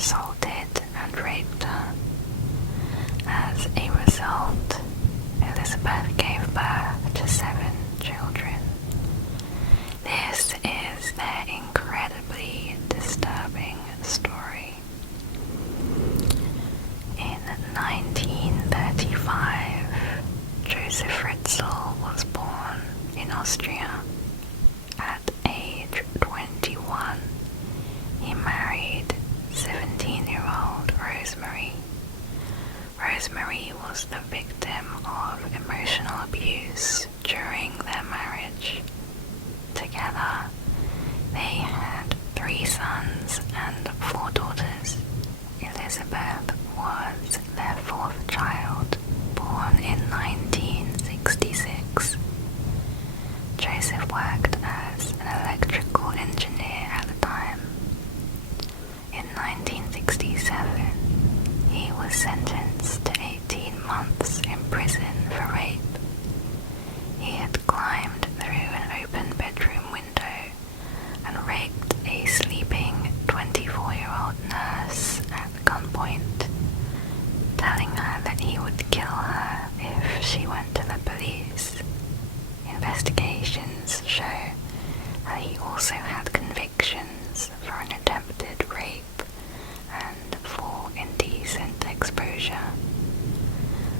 assaulted and raped her. As a result, Elizabeth gave birth to 7 children. This is their incredibly disturbing story. In 1935, Josef Fritzl was born in Austria. At age 21, he married 17-year-old Rosemary. Rosemary was the victim of emotional abuse during their marriage. Together, they had 3 sons and 4 daughters. Elizabeth was their 4th child, born in 1966. Joseph worked as an electrical engineer at the time. In 1967, he was sentenced to 18 months in prison for rape. He had climbed through an open bedroom window and raped a sleeping 24-year-old nurse at gunpoint, telling her that he would kill her if she went to the police. Investigations show that he also had convictions for an attempted rape and for indecent exposure.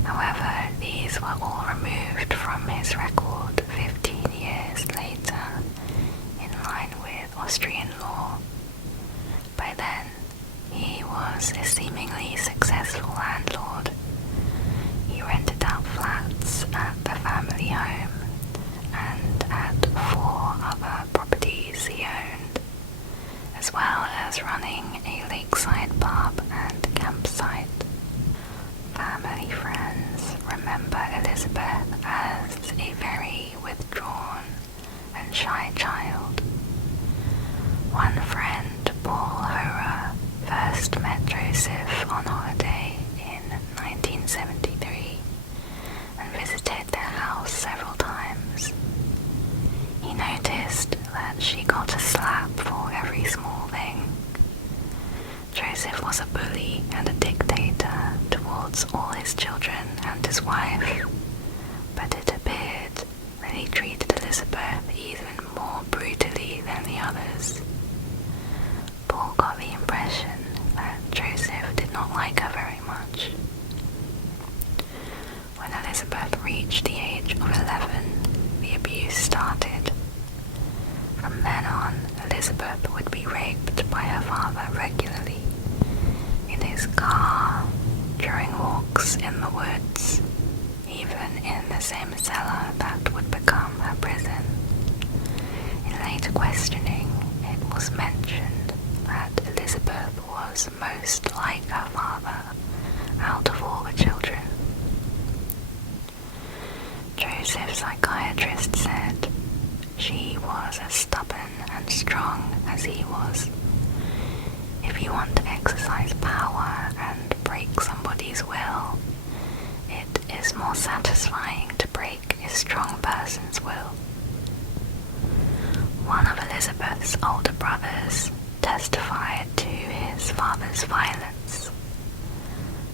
However, these were all removed from his record 15 years later, in line with Austrian law. By then, he was a seemingly successful landlord. He rented out flats at the family home and at 4 other properties he owned, as well as running a lakeside pub and campsite. Family friends remember Elizabeth as a very withdrawn and shy child. One friend, Paul Hora, first met Joseph on holiday in 1973 and visited their house several times. He noticed that she got a slap for every small thing. Joseph was a bully and a dictator towards all his children and his wife, but it appeared that he treated Elizabeth even more brutally than the others. Paul got the impression that Joseph did not like her very much. When Elizabeth reached the age of 11, the abuse started. From then on, Elizabeth would be raped by her father regularly, in his car, during walks in the woods, even in the same cellar that would become her prison. In later questioning, it was mentioned that Elizabeth was most like her father out of all the children. Joseph's psychiatrist said she was as stubborn and strong as he was. If you want to exercise power and break somebody's will, it is more satisfying to break a strong person's will. One of Elizabeth's older brothers testified to his father's violence.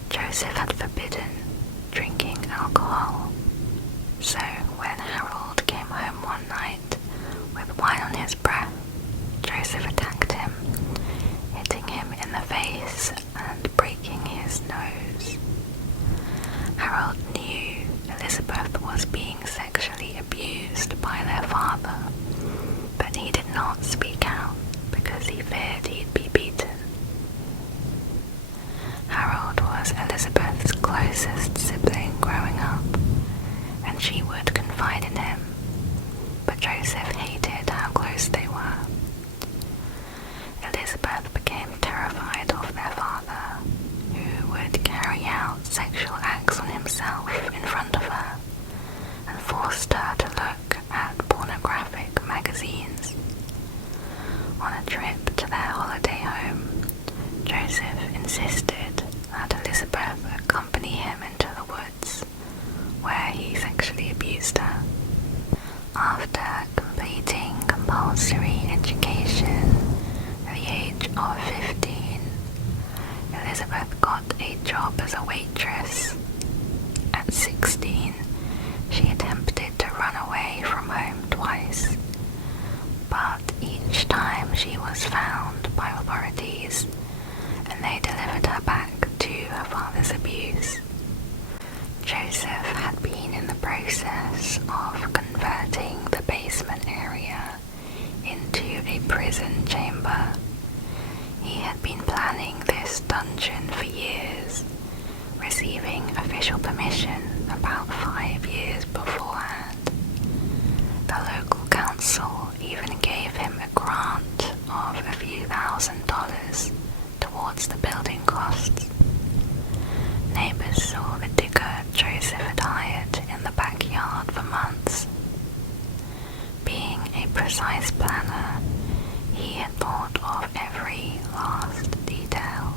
Joseph had forbidden drinking alcohol, so when Harold came home one night with wine on his breath, Joseph attacked him, hitting him in the face and breaking his nose. Harold knew Elizabeth was being sexually abused by their father, but he did not speak out because he feared he'd be beaten. Harold was Elizabeth's closest sibling growing up, and she would confide in him, but Joseph hated how close they were. Elizabeth became terrified of their father, who would carry out sexual acts on himself in front of her, and forced her to look at pornographic magazines. On a trip to their holiday home, Joseph insisted that Elizabeth accompany him into the woods, where he sexually abused her. After completing compulsory education at the age of 15, Elizabeth got a job as a waitress. At 16, she attempted to run away from home twice, but each time she was found by authorities and they delivered her back to her father's abuse. Josef had been in the process of converting the basement area into a prison chamber. He had been planning this dungeon for years, receiving official permission about 5 years beforehand. The local council even gave him a grant of a few $1,000s towards the building costs. Neighbors saw the digger Josef had hired in the backyard for months. Being a precise planner, he had thought of every last detail,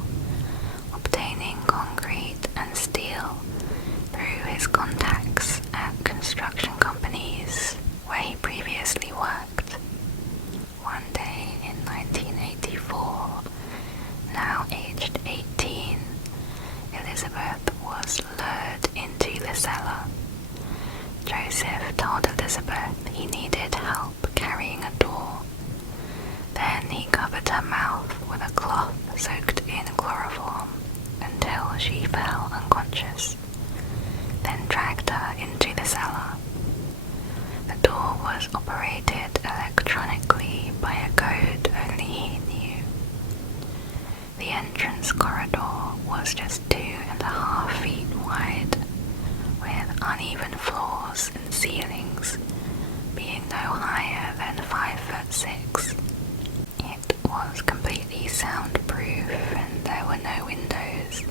obtaining concrete and steel through his contacts at construction companies where he previously worked. One day in 1984, now aged 18, Elizabeth was lured into the cellar. Josef told Elizabeth he needed help carrying a door. Then he covered her mouth with a cloth soaked in chloroform until she fell unconscious, then dragged her into the cellar. The door was operated electronically by a code only he knew. The entrance corridor was just 2.5 feet wide, with uneven floors and ceilings being no higher than 5'6". It was completely soundproof and there were no windows.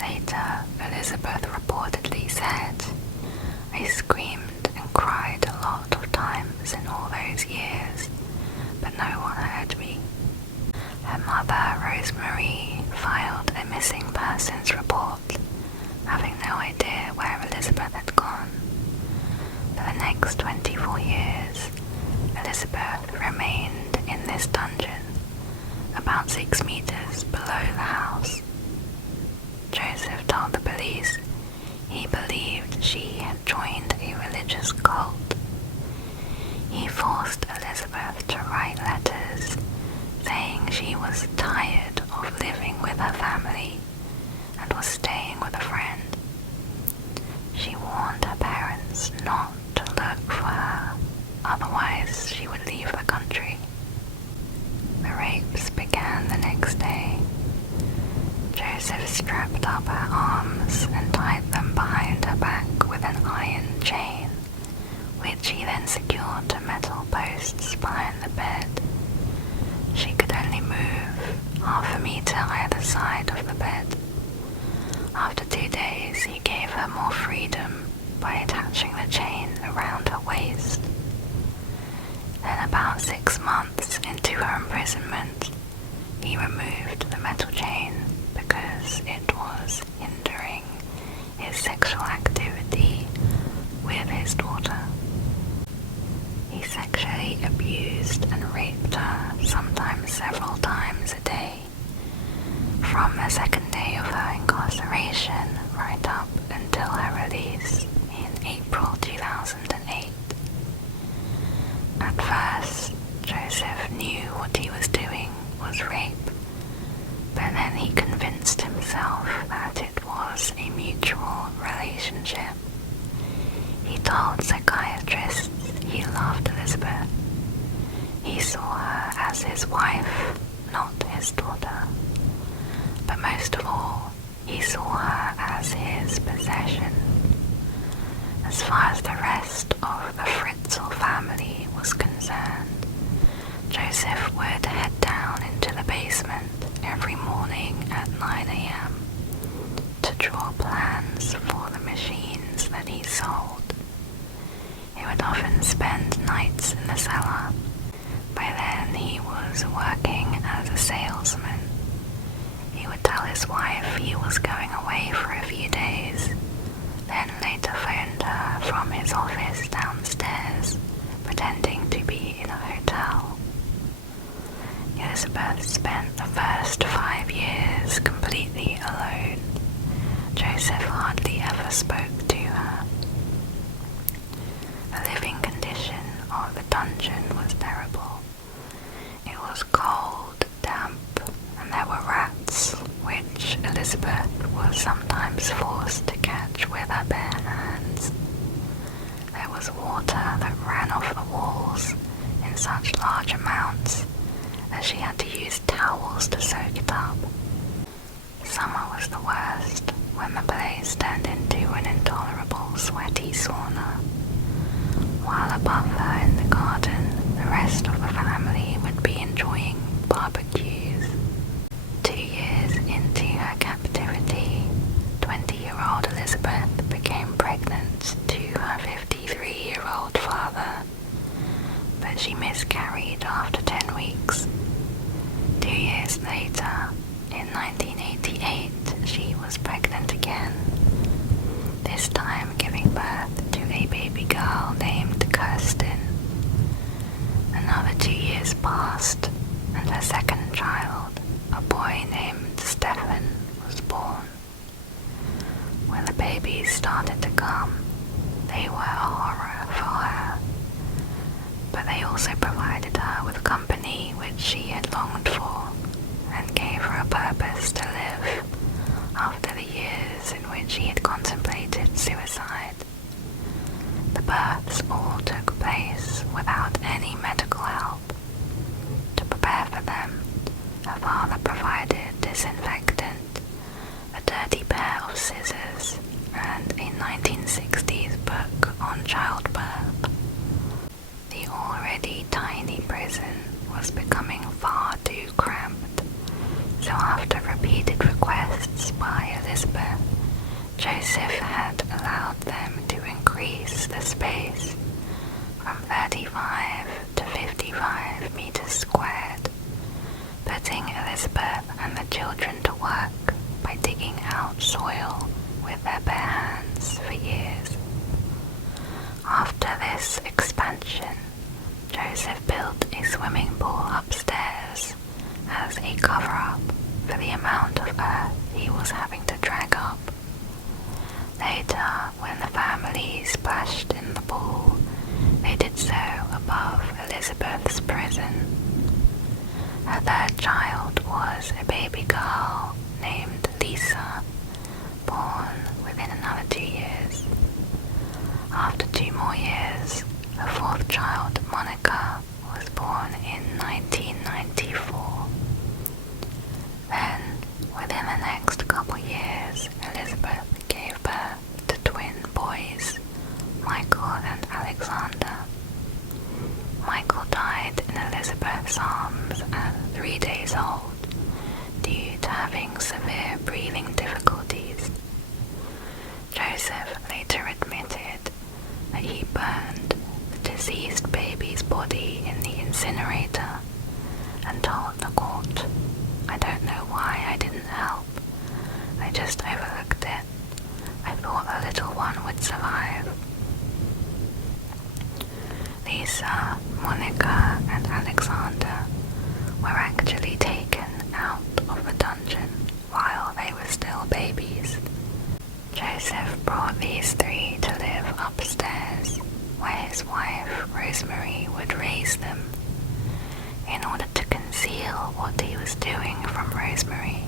Later, Elizabeth reportedly said, "I screamed and cried a lot of times in all those years, but no one heard me." Her mother, Rosemary, filed a missing persons report, having no idea where Elizabeth had gone. For the next 24 years, Elizabeth remained in this dungeon, about 6 meters below the house. Josef told the police he believed she had joined a religious cult. He forced Elizabeth to write letters saying she was tired of living with her family and was staying with a friend. She warned her parents not to look for her, otherwise she would leave the country. The rapes began the next day. Josef strapped up her arms and tied them behind her back with an iron chain, which he then secured to metal posts behind the bed. She could only move 1/2 meter either side of the bed. After 2 days, he gave her more freedom by attaching the chain around her waist. Then about 6 months into her imprisonment, he removed the metal chain because it was hindering his sexual activity with his daughter. He sexually abused and raped her, sometimes several times a day, from the second day of her incarceration right up until her release in April 2008. At first, Josef knew what he was doing was rape, but then he convinced himself that it was a mutual relationship. He told psychiatrists he loved Elizabeth. He saw her as his wife, not his daughter. But most of all, he saw her as his possession. As far as the rest of the Fritzl family was concerned, Josef would head down into the basement every morning at 9 a.m. to draw plans for the machines that he sold. He would often spend nights in the cellar. By then he was working as a salesman. He would tell his wife he was going away for a few days, then later phoned her from his office downstairs, pretending to be in a hotel. Elizabeth spent the first 5 years was completely alone. Josef hardly ever spoke to her. The living condition of the dungeon was terrible. It was cold, damp, and there were rats, which Elizabeth was sometimes forced to catch with her bare hands. There was water that ran off the walls in such large amounts that she had to use towels to soak it up. Summer was the worst, when the place turned into an intolerable sweaty sauna. While above her in the garden, the rest of the family would be enjoying barbecues. 2 years into her captivity, 20-year-old Elizabeth became pregnant to her 53-year-old father, but she miscarried after 10 weeks. 2 years later, in 1988, she was pregnant again, this time giving birth to a baby girl named Kirsten. Another 2 years passed, and her second child, a boy named Stefan, was born. When the babies started to come, they were a horror for her, but they also provided her with company which she had longed for, and gave her a purpose to live after the years in which she had contemplated suicide. The births all took place without any medical help. To prepare for them, her father provided disinfectant, a dirty pair of scissors, and a 1960s book on childbirth. The already tiny prison was becoming far too cramped, so after repeated requests by Elizabeth, Josef had allowed them to increase the space from 35 to 55 meters squared, putting Elizabeth and the children to work by digging out soil with their bare hands for years. After this expansion, Josef built a swimming pool upstairs as a cover-up for the amount of earth he was having to drag up. Later, when the family splashed in the pool, they did so above Elizabeth's prison. Her third child was a baby girl named Lisa, born within another 2 years. After 2 more years, her fourth child, Monica, was born in 1994. Then, within the next couple years, Elizabeth gave birth to twin boys, Michael and Alexander. Michael died in Elizabeth's arms at 3 days old due to having severe breathing difficulties. Josef later admitted that he burned the deceased baby's body in the incinerator and told the court, "I don't know why I didn't help. I just overlooked it. I thought the little one would survive." Lisa, Monica, and Alexander were actually taken out of the dungeon while they were still babies. Josef brought these 3 to live upstairs, where his wife, Rosemary, would raise them. In order to conceal what he was doing from Rosemary,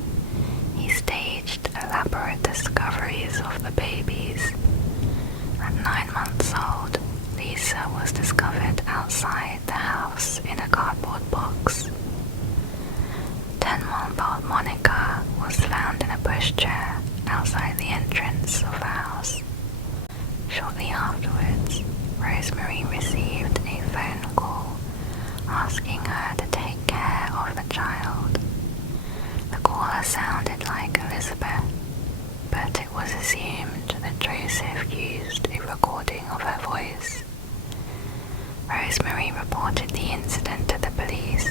he staged elaborate discoveries of the babies. At 9 months old, Lisa was discovered outside the house in a cardboard box. 10-month-old Monica was found in a pushchair outside the entrance of the house. Shortly afterwards, Rosemary received a phone call asking her to take care of the child. The caller sounded like Elizabeth, but it was assumed that Josef used a recording of her voice. Rosemary reported the incident to the police,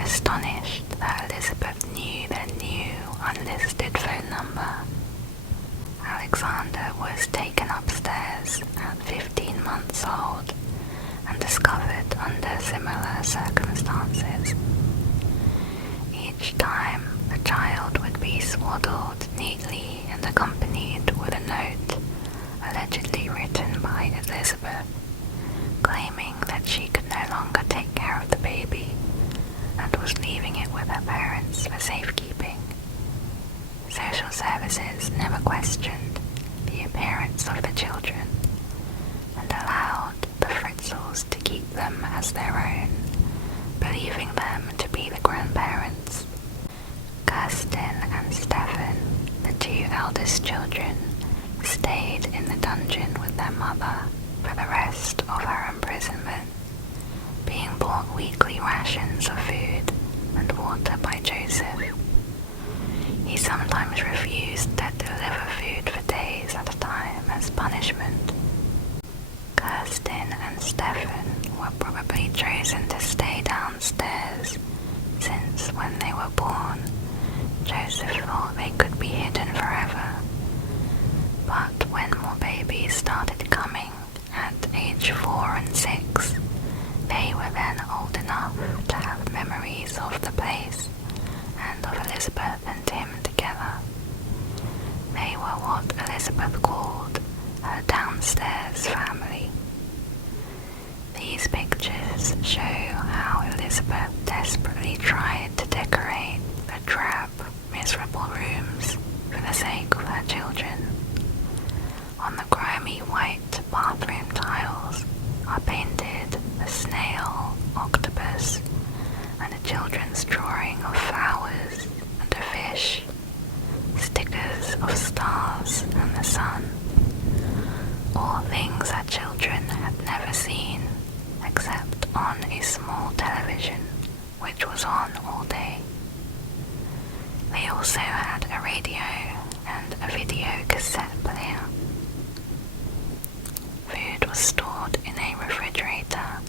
astonished that Elizabeth knew their new unlisted phone number. Alexander was taken upstairs at 15 months old and discovered under similar circumstances. Each time, the child would be waddled neatly and accompanied with a note allegedly written by Elizabeth, claiming that she could no longer take care of the baby and was leaving it with her parents for safekeeping. Social services never questioned the appearance of the children and allowed the Fritzls to keep them as their own, believing them to be the grandparents. Kirsten and Stefan, the two eldest children, stayed in the dungeon with their mother for the rest of her imprisonment, being brought weekly rations of food and water by Joseph. He sometimes refused to deliver food for days at a time as punishment. Kirsten and Stefan were probably chosen to stay downstairs, since when they were born, Joseph thought they could be hidden forever. But when more babies started coming, at age 4 and 6, they were then old enough to have memories of the place and of Elizabeth and him together. They were what Elizabeth called her downstairs family. These pictures show how Elizabeth desperately tried to decorate the drab, miserable rooms for the sake of her children. On the grimy white bathroom tiles are painted a snail, octopus, and a children's drawing of flowers and a fish, stickers of stars and the sun, all things that children had never seen except on a small television which was on all day. They also had a radio and a video cassette player. Food was stored in a refrigerator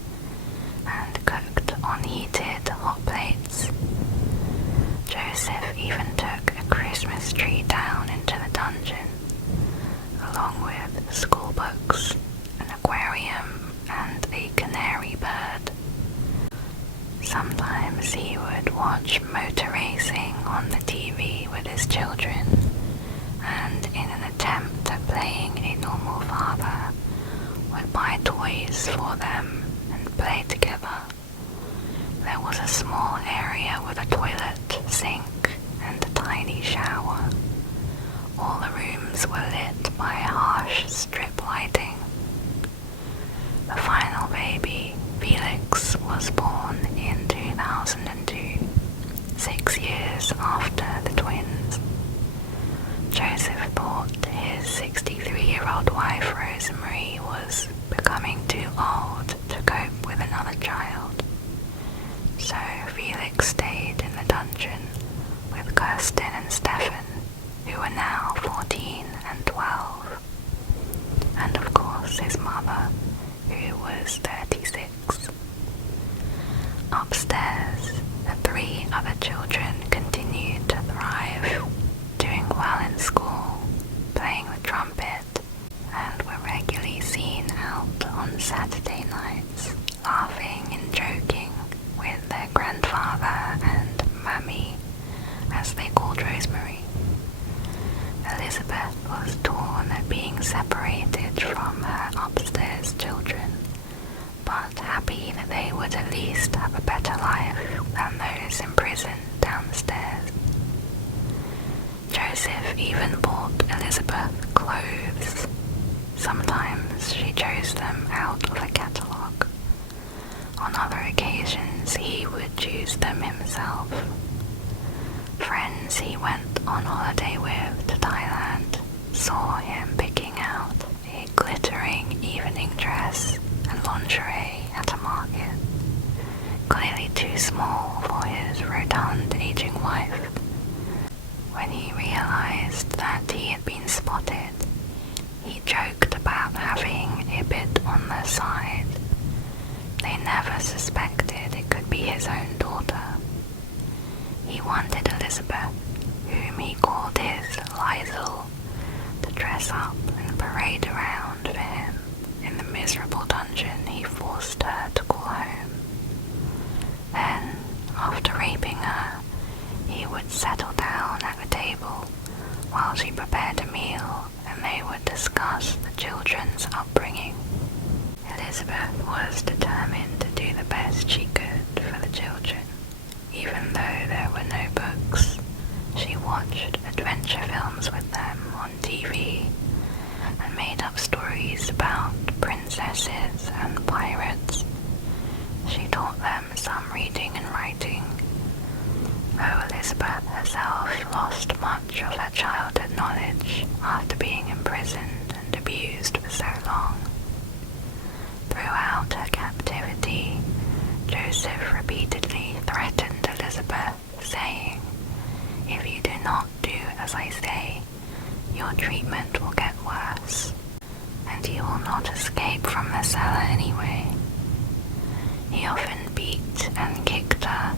and cooked on heated hot plates. Joseph even took a Christmas tree down into the dungeon, along with school books, an aquarium, and a canary bird. Sometimes he would watch motor racing on the TV with his children, and in an attempt at playing a normal father, would buy toys for them and play together. There was a small area with a toilet, sink, and a tiny shower. All the rooms were lit by harsh strip lighting. The final baby, Felix, was born in 2002, 6 years after the twins. Joseph thought his 63-year-old wife Rosemary was becoming too old to cope with another child, so Felix stayed in the dungeon with Kirsten and Stefan, who were now 14 and 12, and of course his mother, who was 36. Upstairs, the 3 other children continued to thrive, doing well in school, playing the trumpet, and were regularly seen out on Saturday nights, laughing and joking with their grandfather and Mammy, as they called Rosemary. Elizabeth was torn at being separated from her upstairs children, but happy that they would at least have a better life than those in prison downstairs. Joseph even bought Elizabeth clothes. Sometimes she chose them out of a catalogue. On other occasions he would choose them himself. Friends he went on holiday with to Thailand saw him picking out a glittering evening dress and lingerie at a market, clearly too small for his rotund aging wife. When he realized that he had been spotted, he joked about having a bit on the side. They never suspected it could be his own daughter. He wanted Elizabeth, whom he called his Lizel, to dress up and parade around for him in the miserable dungeon he forced her to call home. Then, after raping her, he would settle down at the table while she prepared a meal and they would discuss the children's upbringing. Elizabeth was determined to do the best she could for the children. Even though there were no books, she watched adventure films with them on TV and made up stories about princesses and pirates. She taught them some reading and writing. Though Elizabeth herself lost much of her childhood knowledge after being imprisoned and abused for so long. Throughout her captivity, Joseph repeatedly threatened Elizabeth, saying, "If you do not do as I say, your treatment will get worse, and you will not escape from the cellar anyway." He often beat and kicked her.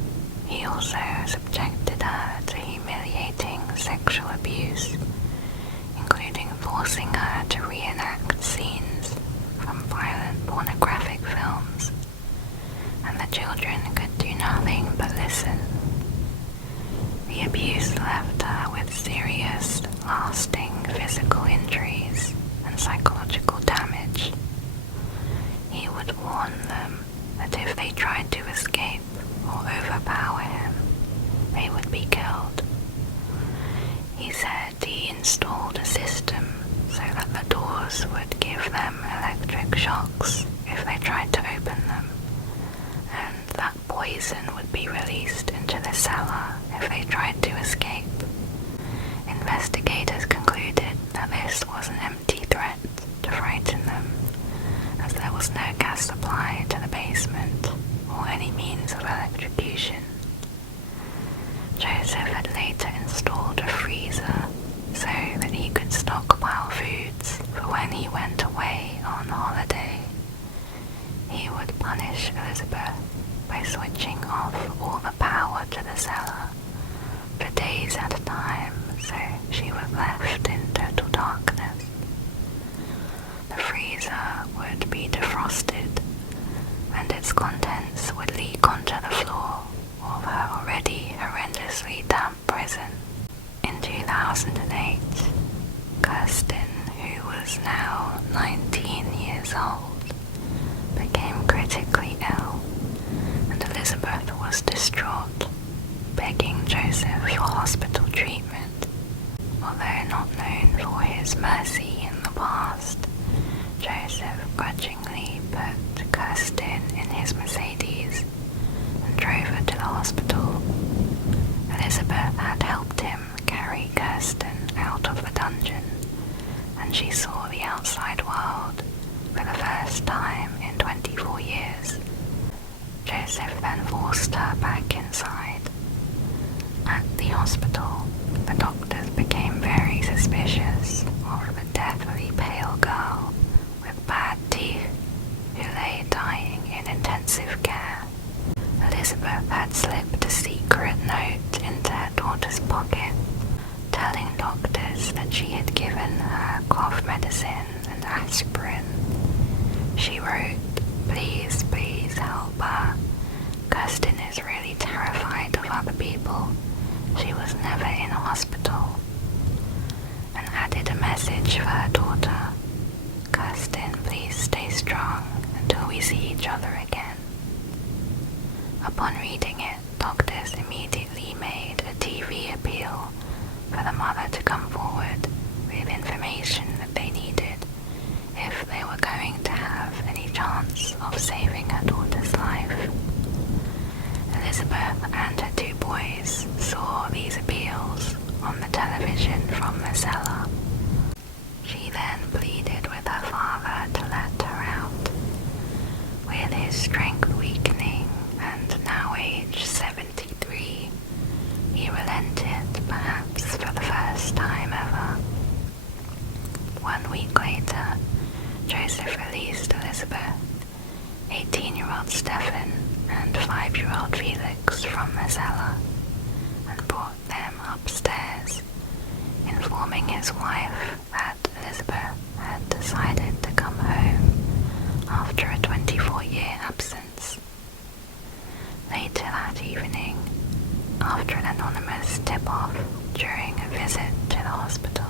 He also subjected her to humiliating sexual abuse, including forcing her to reenact scenes from violent pornographic films, and the children could do nothing but listen. The abuse left her with serious, lasting physical injuries and psychological damage. He would warn them that if they tried to escape or overpower him, they would be killed. He said he installed a system so that the doors would give them electric shocks if they tried to open them, and that poison would be released into the cellar if they tried to escape. Investigators concluded that this was an empty threat to frighten them, as there was no gas supply to the basement or any means of electrocution. Joseph had later installed a freezer so that he could stockpile foods for when he went away on holiday. He would punish Elizabeth by switching off all the power to the cellar for days at a time, so she was left in total darkness. The freezer would be defrosted, and its contents would leak onto the floor of her already horrendously damp prison. In 2008, Kirsten, who was now 19 years old, became critically ill, and Elizabeth was distraught, begging Joseph for hospital treatment. Although not known for his mercy in the past, Joseph grudgingly put Kirsten in his Mercedes and drove her to the hospital. Elizabeth had helped him carry Kirsten out of the dungeon, and she saw the outside world for the first time in 24 years. Joseph then forced her back inside. At the hospital, the doctors became very suspicious of the deathly pale girl with bad teeth who lay dying in intensive care. Elizabeth had slipped a secret note into her daughter's pocket, telling doctors that she had given her cough medicine and aspirin. She wrote, "Please, please help her. Kirsten is really terrified of other people. She was never in a hospital," and added a message for her daughter, "Kirsten, please stay strong until we see each other again." Upon reading it, doctors immediately made a TV appeal for the mother to come forward with information that they needed if they were going to have any chance of saving her daughter's life. Elizabeth and her two boys saw these appeals on the television from the cellar. She then pleaded with her father to let her out. With his strength weakening and now age 73, he relented, perhaps for the first time ever. 1 week later, Joseph released Elizabeth, 18-year-old Stefan, and 5-year-old Felix from the cellar, and brought them upstairs, informing his wife that Elizabeth had decided to come home after a 24-year absence. Later that evening, after an anonymous tip-off, during a visit to the hospital,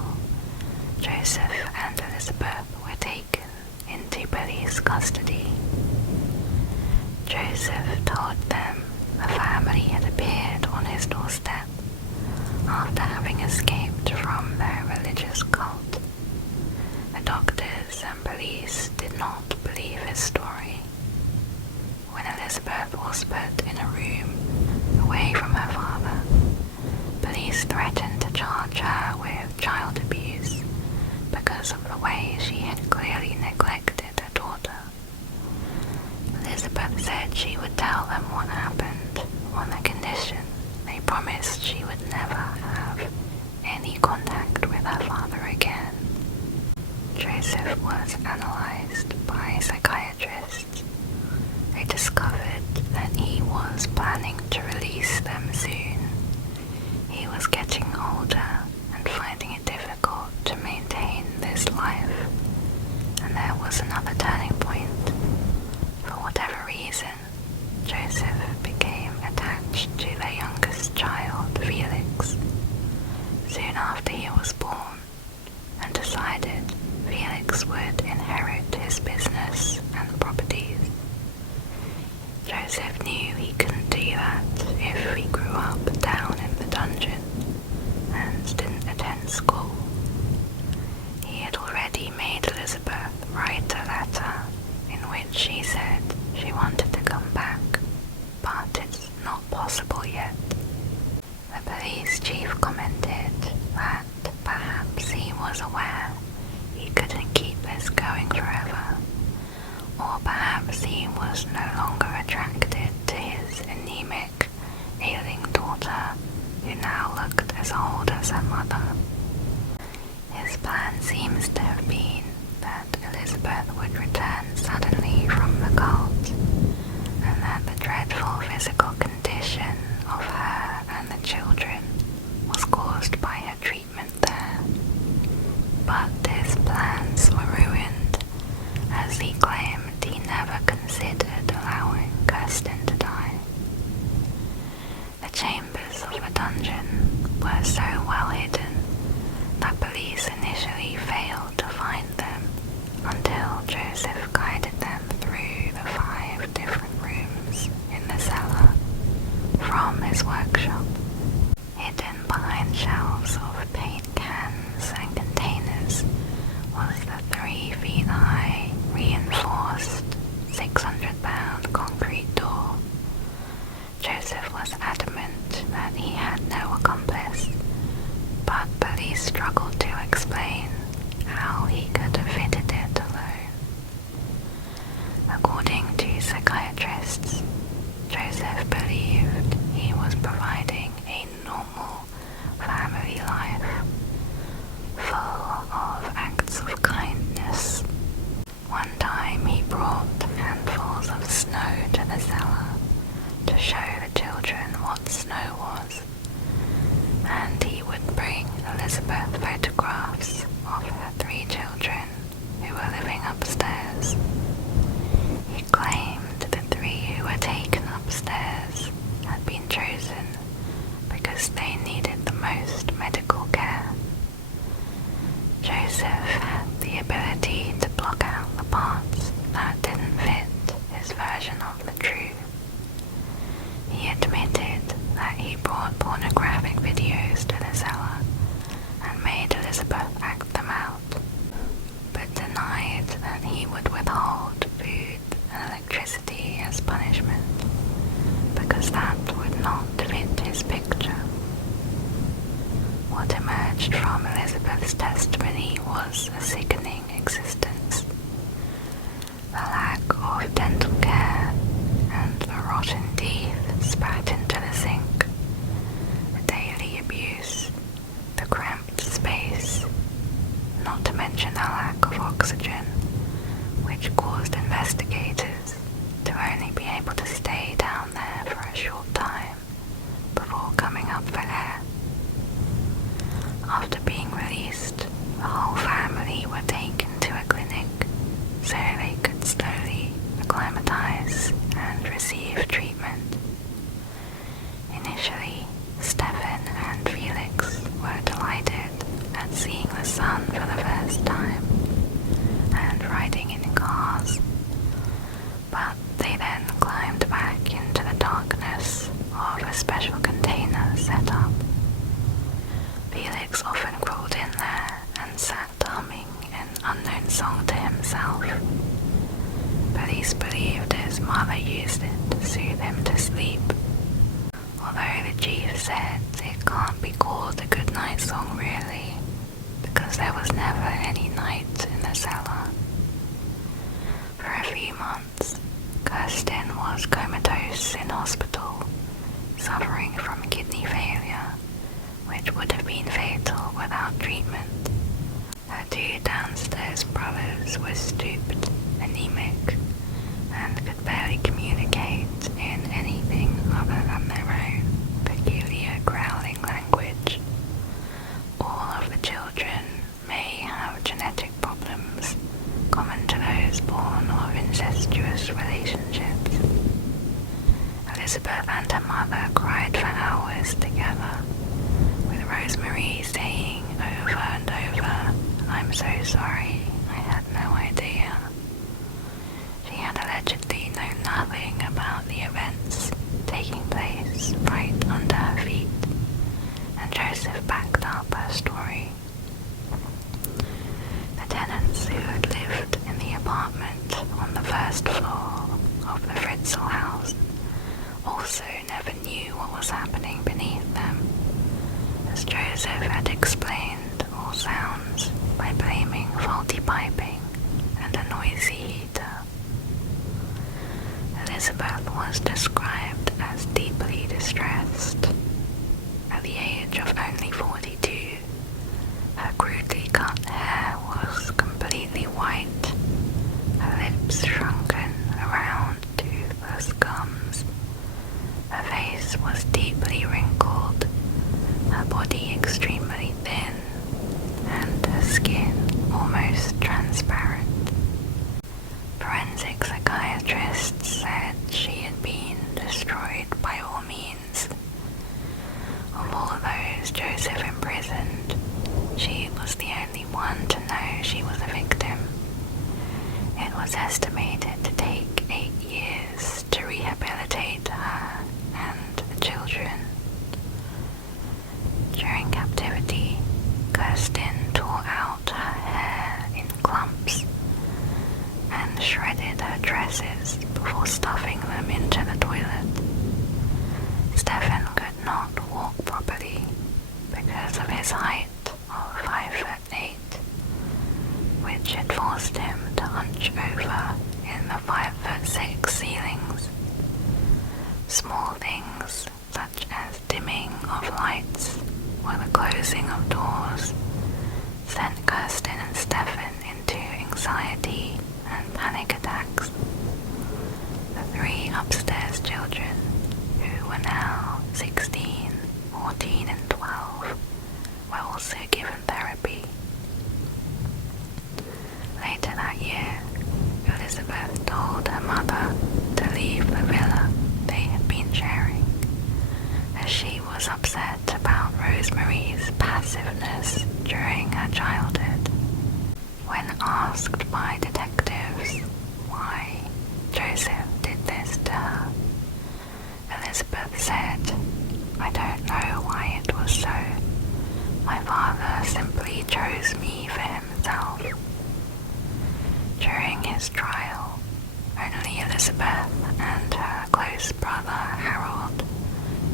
Josef and Elizabeth were taken into police custody. Josef told them the family had appeared on his doorstep after having escaped from their religious cult. The doctors and police did not believe his story. When Elizabeth was put in a room away from her father, police threatened to charge her with child abuse because of the way she had clearly neglected her daughter. Elizabeth said she would tell them what happened on the condition they promised she would never have any contact with her father again. Josef was analyzed by psychiatrists. They discovered that he was planning to release them soon. He was getting older and finding it difficult to maintain this life. And there was another turning point. For whatever reason, Josef became attached to their youngest child, Felix, soon after he was born, and decided Felix would inherit his business and properties. Josef knew he couldn't do that if he grew up down in the dungeon and didn't attend school. He had already made Elizabeth write a letter in which she said she wanted to come back, but it's not possible yet. The police chief commented that perhaps he was aware he couldn't keep this going forever, or perhaps he was no longer attracted to his anemic, ailing daughter who now looked as old as her mother. His plan seems to have been that Elizabeth would return suddenly from the cult, and that the dreadful physical condition of her and the children was caused by her treatment there. But his plans were ruined, as he claimed he never considered allowing Kirsten to die. The chambers of the dungeon were so well hidden that police initially failed to find them until Josef guided them through the 5 different rooms in the cellar from his workshop. Hidden behind shelves of paint cans and containers was the 3 feet high, reinforced, 600-pound concrete door. Josef was adamant that he had no accomplice, but police struggled to explain how he could have fitted it alone. According to psychiatrists, Josef believed he was providing a normal family life, full of acts of kindness. One time he brought handfuls of snow to the cellar to show the children what snow was, and he would bring Elizabeth photographs of her 3 children who were living upstairs. He claimed the 3 who were taken upstairs had been chosen because they needed the most medical care. Josef had the ability to block out the parts that didn't fit his version of the truth. He admitted that he brought pornographic videos to the cellar and made Elizabeth act them out, but denied that he would withhold food and electricity as punishment, because that would not fit his picture. What emerged from Elizabeth's testimony was a sickening existence. The lack of dental care and the rotten teeth spat into the sink, the daily abuse, the cramped space, not to mention the lack of oxygen, which caused investigators to only be able to stay down there for a short time before coming up for air. After being released, the whole family were taken to a clinic so they could slowly acclimatize and receive treatment. Initially, Stefan and Felix were Felix often crawled in there and sat humming an unknown song to himself. Police believed his mother used it to soothe him to sleep, although the chief said it can't be called a goodnight song really, because there was never any night in the cellar. For a few months, Kirsten was comatose in hospital, suffering from kidney failure, which would have been fatal without treatment. Her two downstairs brothers were stooped, anemic, and could barely communicate in anything other than their own peculiar growling language. All of the children may have genetic problems common to those born of incestuous relationships. Elizabeth and her mother cried for hours together, with Rosemary saying over and over, "I'm so sorry, I had no idea." She had allegedly known nothing about the events taking place right under her feet, and Joseph backed up her story. The tenants who had lived in the apartment on the first floor of the Fritzl house also never knew what was happening beneath them, as Joseph had explained all sounds by blaming faulty piping and a noisy heater. Elizabeth was described as deeply distressed. At the age of only 42, her crudely cut hair was completely white, her lips shrunken around toothless gums. Her face was deeply wrinkled, her body extremely thin, and her skin almost transparent. Forensic psychiatrists said she had been destroyed by all means. Of all those Joseph imprisoned, she was the only one to know she was a victim. It was estimated to take 8 years to rehabilitate her and the children. During captivity, Kirsten tore out her hair in clumps and shredded her dresses before stuffing them into the toilet. Stefan could not walk properly because of his height of 5'8", which had forced him to hunch over in the 5'6" ceilings. Small things such as dimming of lights or the closing of doors sent Kirsten and Stefan into anxiety and panic attacks. The 3 upstairs children, who were now 16, 14 and 12, were also given therapy. Later that year, Elizabeth told her mother to leave the villa they had been sharing, as she was upset about Rosemary's passiveness during her childhood. When asked by detectives why Joseph did this to her, Elizabeth said, "I don't know why it was so. My father simply chose me for himself." During his trial, only Elizabeth and her close brother Harold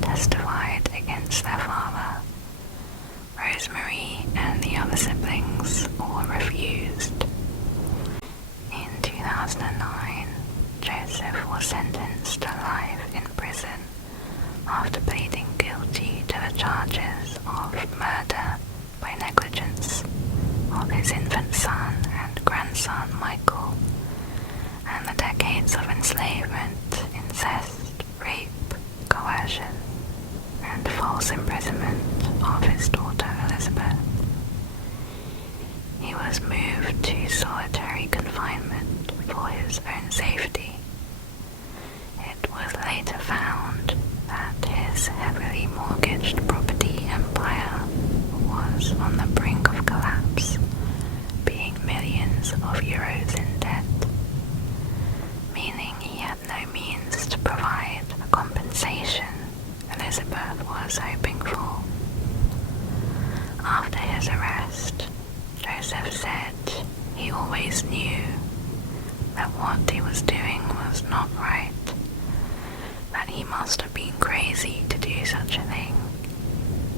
testified against their father. Rosemary and the other siblings all refused. In 2009, Joseph was sentenced to life in prison after pleading guilty to the charges of murder by negligence of his infant son and grandson Michael, and the decades of enslavement, incest, rape, coercion, and false imprisonment of his daughter Elizabeth. He was moved to solitary confinement for his own safety. It was later found that his heavily mortgaged property empire was on the brink of collapse, being millions of euros After his arrest, Josef said he always knew that what he was doing was not right, that he must have been crazy to do such a thing.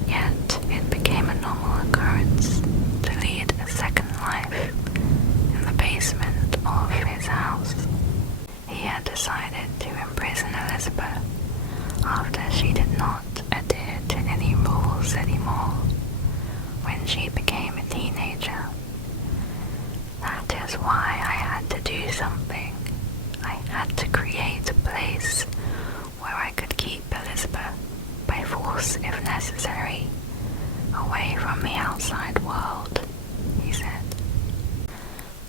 Yet it became a normal occurrence to lead a second life in the basement of his house. He had decided to imprison Elizabeth after she did not adhere to any rules anymore when she became a teenager. That is why I had to do something. I had to create a place where I could keep Elizabeth, by force if necessary, away from the outside world, he said.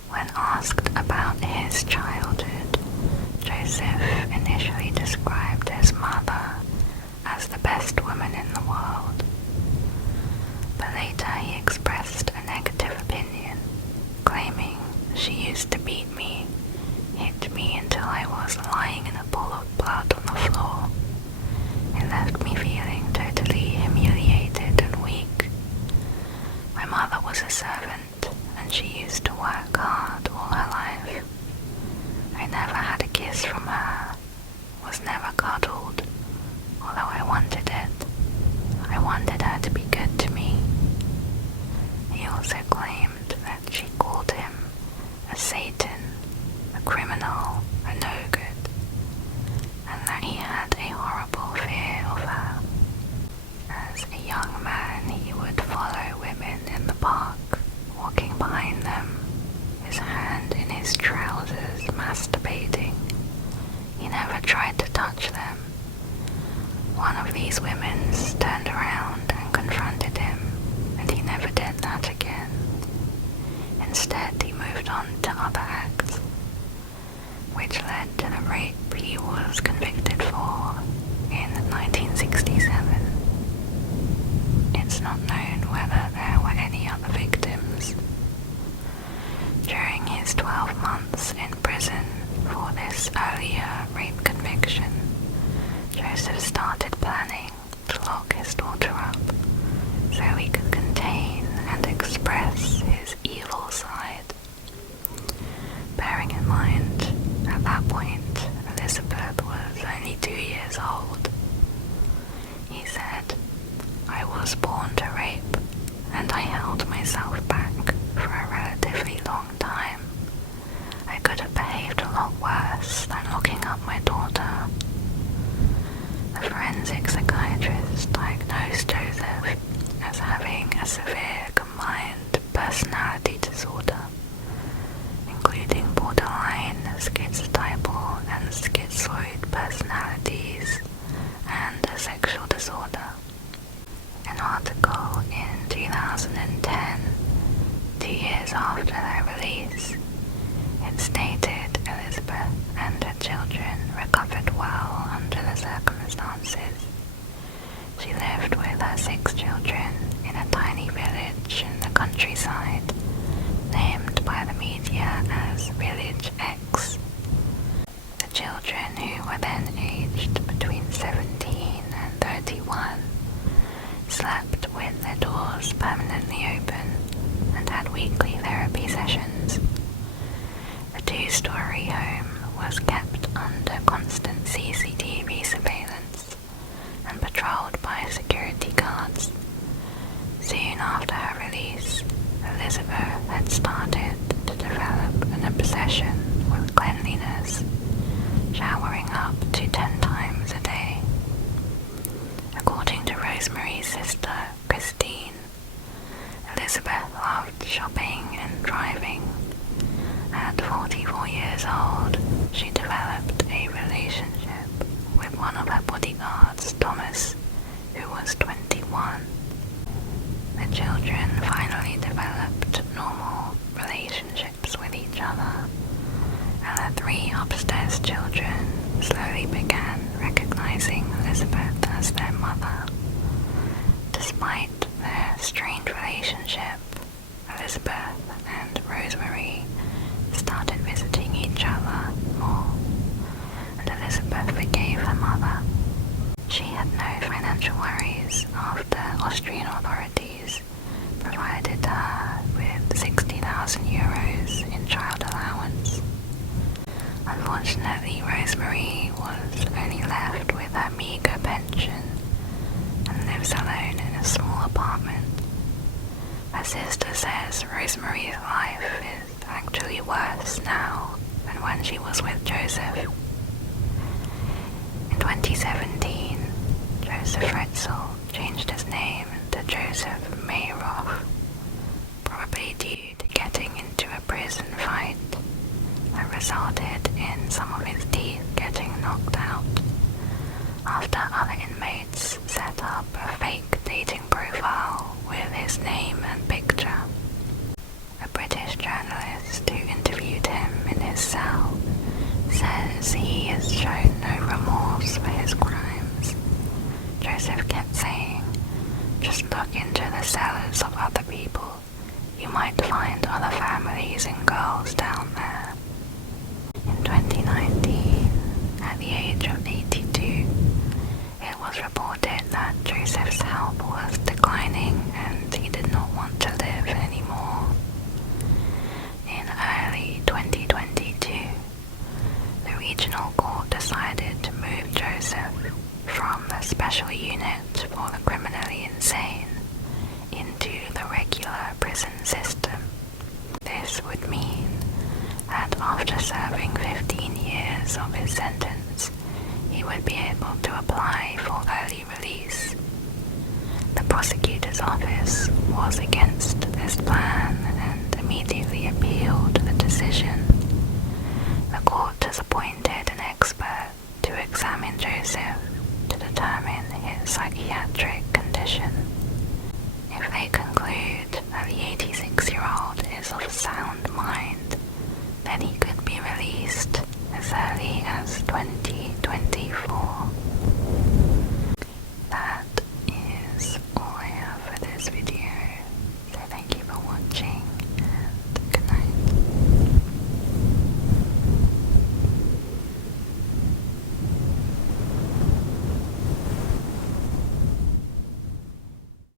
When asked about his childhood, Josef initially described his mother as the best woman in the world, but later he expressed a negative opinion, claiming she used to beat me, hit me until I was lying in a pool of blood on the floor. It left me feeling totally humiliated and weak. My mother was a servant, and she used to work hard all her life. I never had a kiss from her, was never cuddled, although I wanted it. I wanted her to be good to me. He also claimed that she called him a Satan, a criminal, a no-good, and that he had a horrible fear of her. As a young man, he would follow women in the park, walking behind them, his hand in his trousers, masturbating. He never tried to touch them. One of these women turned around and confronted him, and he never did that again. Instead, he moved on to other acts, which led to the rape he was convicted for in 1967. It's not known whether there were any other victims. During his 12 months in prison for this earlier rape conviction, Josef started planning to lock his daughter up so he could contain and express his evil side. Bearing in mind, at that point, Elizabeth was only 2 years old. He said, "I was born to rape, and I held myself back for a relatively long time. I could have behaved a lot worse than locking up my daughter." The forensic psychiatrist diagnosed Josef as having a severe combined personality disorder, including borderline, schizotypal, and schizoid personalities, and a sexual disorder. An article in 2010, 2 years after their release, it stated Elizabeth and her children recovered well under the circumstances. She lived with her 6 children in a tiny village in the countryside, named by the media as Village X. The children, who were then aged between 17 and 31, slept with their doors permanently open and had weekly therapy sessions. The 2-story home was kept under constant CCTV surveillance and patrolled by security guards. Soon after her release, Elizabeth had started to develop an obsession with cleanliness, showering up to 10 times a day. According to Rosemary's sister, Christine, Elizabeth loved shopping and driving. At 44 years old, she developed a relationship with one of her bodyguards, Thomas, who was 21. The children finally developed normal relationships with each other, and the 3 upstairs children slowly began recognizing Elizabeth as their mother. Despite their strained relationship, Elizabeth and Rosemary started visiting each other more, and Elizabeth forgave her mother. She had no financial worries after Austrian authorities Her sister says Rosemary's life is actually worse now than when she was with Joseph. In 2017, Josef Fritzl changed his name to Joseph Mayroff, probably due to getting into a prison fight that resulted in some of his teeth getting knocked out after other inmates set up a fake dating profile with his name and picture. A British journalist who interviewed him in his cell says he has shown no remorse for his crimes. Joseph kept saying, "Just look into the cellars of other people. You might find other families and girls down there." In 2019, at the age of 82, it was reported that Joseph's health was declining and he did not want to live anymore. In early 2022, the regional court decided to move Joseph from the special unit for the criminally insane into the regular prison system. This would mean that after serving 15 years of his sentence, he would be able to apply for early release. The prosecutor's office was against this plan and immediately appealed the decision. The court has appointed an expert to examine Joseph to determine his psychiatric condition. If they conclude that the 86-year-old is of sound mind, then he could be released as early as 2024.